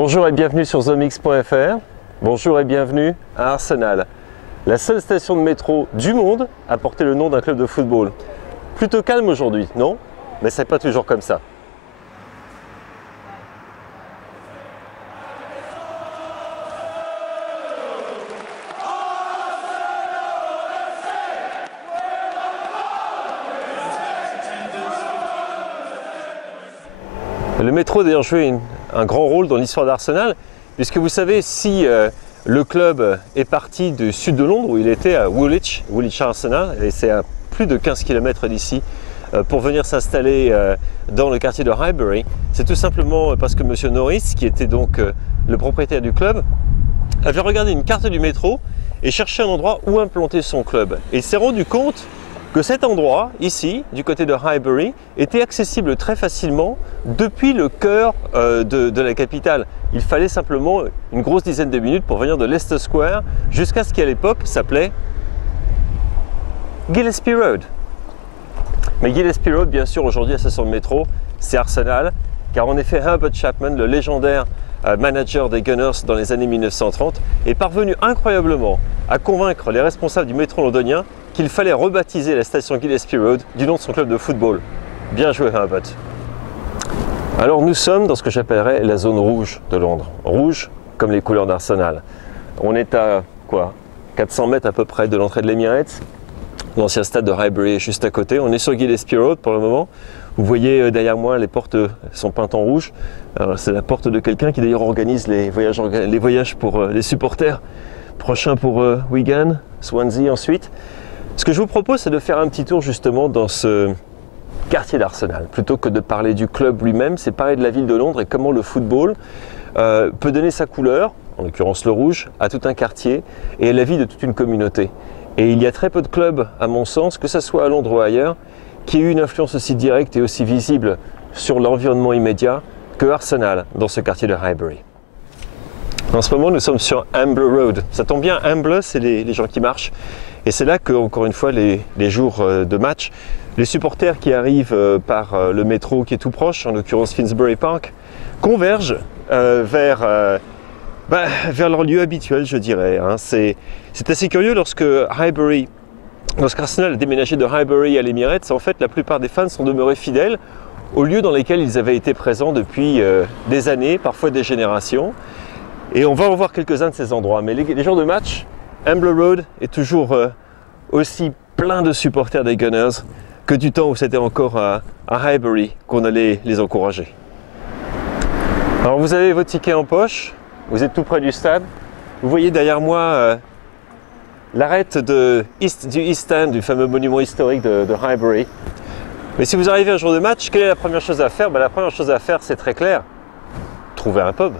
Bonjour et bienvenue sur themix.fr. Bonjour et bienvenue à Arsenal, la seule station de métro du monde à porter le nom d'un club de football. Plutôt calme aujourd'hui, non? Mais c'est pas toujours comme ça. Le métro a d'ailleurs joué un grand rôle dans l'histoire d'Arsenal, puisque vous savez, si le club est parti du sud de Londres, où il était à Woolwich Arsenal, et c'est à plus de 15 km d'ici, pour venir s'installer dans le quartier de Highbury, c'est tout simplement parce que M. Norris, qui était donc le propriétaire du club, avait regardé une carte du métro et cherché un endroit où implanter son club. Et il s'est rendu compte que cet endroit, ici, du côté de Highbury, était accessible très facilement depuis le cœur de la capitale. Il fallait simplement une grosse dizaine de minutes pour venir de Leicester Square jusqu'à ce qui à l'époque s'appelait Gillespie Road. Mais Gillespie Road, bien sûr, aujourd'hui, la station de métro, c'est Arsenal, car en effet, Herbert Chapman, le légendaire manager des Gunners dans les années 1930, est parvenu incroyablement à convaincre les responsables du métro londonien qu'il fallait rebaptiser la station Gillespie Road du nom de son club de football. Bien joué, Herbert. Alors nous sommes dans ce que j'appellerais la zone rouge de Londres. Rouge comme les couleurs d'Arsenal. On est à quoi, 400 mètres à peu près de l'entrée de l'Emirates. L'ancien stade de Highbury est juste à côté. On est sur Gillespie Road pour le moment. Vous voyez derrière moi, les portes sont peintes en rouge. C'est la porte de quelqu'un qui d'ailleurs organise les voyages pour les supporters prochains pour Wigan, Swansea ensuite. Ce que je vous propose, c'est de faire un petit tour justement dans ce quartier d'Arsenal. Plutôt que de parler du club lui-même, c'est parler de la ville de Londres et comment le football peut donner sa couleur, en l'occurrence le rouge, à tout un quartier et à la vie de toute une communauté. Et il y a très peu de clubs, à mon sens, que ce soit à Londres ou ailleurs, qui aient eu une influence aussi directe et aussi visible sur l'environnement immédiat que Arsenal dans ce quartier de Highbury. En ce moment, nous sommes sur Amble Road. Ça tombe bien, Amble, c'est les gens qui marchent. Et c'est là que, encore une fois, les jours de match, les supporters qui arrivent par le métro qui est tout proche, en l'occurrence Finsbury Park, convergent vers leur lieu habituel, je dirais. C'est assez curieux lorsqu'Arsenal a déménagé de Highbury à l'Emirates, en fait, la plupart des fans sont demeurés fidèles aux lieux dans lesquels ils avaient été présents depuis des années, parfois des générations. Et on va en voir quelques-uns de ces endroits. Mais les jours de match, Amble Road est toujours aussi plein de supporters des Gunners que du temps où c'était encore à Highbury qu'on allait les encourager. Alors vous avez votre ticket en poche, vous êtes tout près du stade. Vous voyez derrière moi l'arête du East End, du fameux monument historique de Highbury. Mais si vous arrivez un jour de match, quelle est la première chose à faire? La première chose à faire, c'est très clair, trouver un pub.